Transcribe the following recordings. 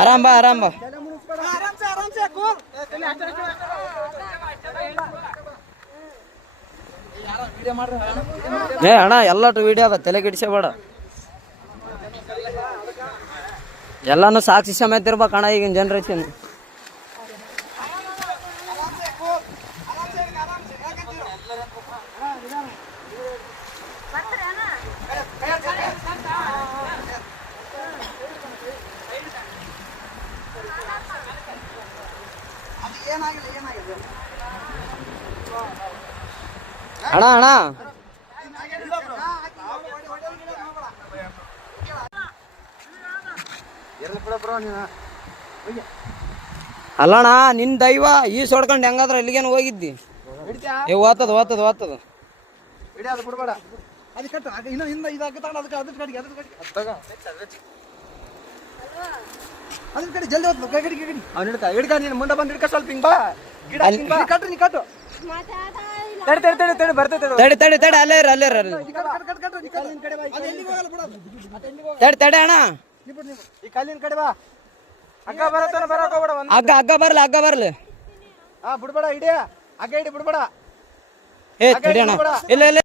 ಆರಾಮ್ ಬಾ ಆರಾಮ್ ಬಾ. ಏ ಅಣ್ಣ ಎಲ್ಲಟು ವಿಡಿಯೋ ಅದ, ತಲೆ ಗಿಡಿಸಬೇಡ. ಎಲ್ಲಾನು ಸಾಕ್ಷಿ ಸಮೇತ ಇರ್ಬೇಕಣ್ಣ ಈಗಿನ ಜನ್ರೇಷನ್. ಅಣ್ಣ ಅಣ್ಣ ಅಲ್ಲಣ್ಣ ನಿನ್ ದೈವ ಈಸ್ ಹೊಡ್ಕೊಂಡು ಹೆಂಗಾದ್ರ ಎಲ್ಲಿಗೇನು ಹೋಗಿದ್ದಿ? ಓದ್ತದ ಓದ್ತದ ಓದ್ತದ ಮುಂದೆ ಬಂದ್ ಹಿಡ್ಕ ಸ್ವಲ್ಪ ಹಿಂಗ್ ಬಾ. ಕಟ್ರಿ ನೀ ಕಟ್ಟು. ತಡಿ ತಡಿ ತಡಿ ಅಲ್ಲೇ ಇರ ಅಲ್ಲೇ ಇರ ತಡಿ ತಡಿ ಅಣ್ಣ. ಈ ಕಲ್ಲಿನ ಕಡೆ ಬಾ. ಹಗ್ಗ ಬರತ್ತಾನ ಬರಕ ಹೋಗ್ಬೇಡ. ಹಗ್ಗ ಹಗ್ಗ ಬರ್ಲಿ ಹಗ್ಗ ಬರ್ಲಿ. ಹಾ ಬಿಡ್ಬೇಡ, ಹಿಡಿಯ ಹಗ್ಗ ಹಿಡಿ ಬಿಡ್ಬೇಡ. ಏ ತಡಿ ಅಣ್ಣ. ಇಲ್ಲ ಇಲ್ಲ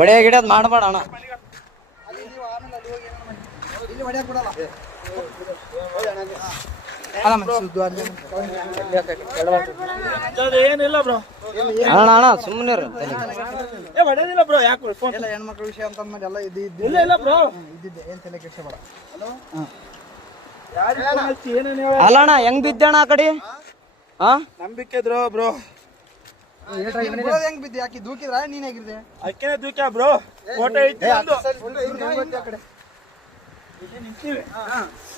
ಒಡೆಯ ಗಿಡದ್ ಮಾಡಬೇಡ ಅಣ್ಣ. ಏನಿಲ್ಲ ಬ್ರೋ, ಅಣ್ಣ ಅಣ್ಣ ಸುಮ್ಮನೆ ಹೊಡೆದಿಲ್ಲ ಬ್ರೋ. ಯಾಕೆ ಹೆಣ್ಮಕ್ಳ ವಿಷಯ ಅಂತ ಎಲ್ಲ ಇಲ್ಲ ಇಲ್ಲ ಬ್ರೋ, ಇದ್ದಿದ್ದೆ ಏನ್ ತಲೆ ಕೆಡ್ಸಬೇಡ. ಅಲ್ಲ ಅಣ್ಣ ಹೆಂಗ್ ಬಿದ್ದಣ್ಣ ಆ ಕಡೆ? ಹಾ ನಂಬಿಕೆ ಇದ್ರು ಬ್ರೋ. ಹೆಂಗ್ ಬಿದ್ದೆ? ಯಾಕೆ ದೂಕಿದ್ರ ನೀನ್ ಹೇಗಿರ್ದೆ? ಅಕ್ಕೇನೆ ದೂಕ್ಯ ಬ್ರೋ. ಫೋಟೋ ಐತಿ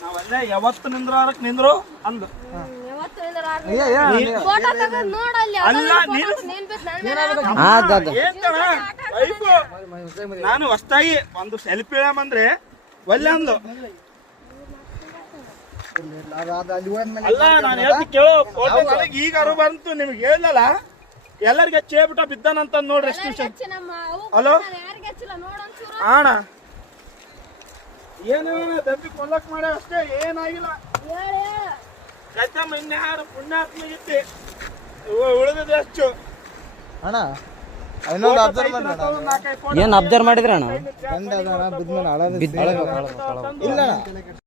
ನಾವಲ್ಲೇ ಯಾವತ್ತು ನಿಂದ್ರಕ್ ನಿಂದ್ರು ಅಂದು. ನಾನು ಹೊಸ್ತಾಗಿ ಒಂದು ಸೆಲ್ಫಿ ಹೇಳಂದ್ರೆ ಒಲ್ಲೆ ಅಂದು. ಅಲ್ಲ ನಾನು ಹೇಳ್ತಿ ಕೇಳೋ, ಫೋಟೋ ನನಗೆ ಈಗ ಅರು ಬಂತು, ನಿಮ್ಗೆ ಹೇಳಲ್ಲ ಎಲ್ಲರಿಗೆ ಚೇಬಿಟ್ಟ ಬಿದ್ದಾನಂತ ನೋಡ್ರಿ. ಎಷ್ಟು ಹಲೋ ಅಣ್ಣ, ಏನು ದಬ್ಬಿ ಕೊಲ್ಲಕ್ ಮಾಡ ಅಷ್ಟೇ, ಏನಾಗಿಲ್ಲ. ಕಚ್ಚಮ್ಮ ಇನ್ಯಾರು ಪುಣ್ಯಾತ್ಮ ಇದ್ದೆ ಉಳಿದ ಎಷ್ಟು ಅಣ್ಣ. ಏನ್ ಅಬ್ಸರ್ವ್ ಮಾಡಿದ್ರ ಅಣ್ಣ? ಇಲ್ಲ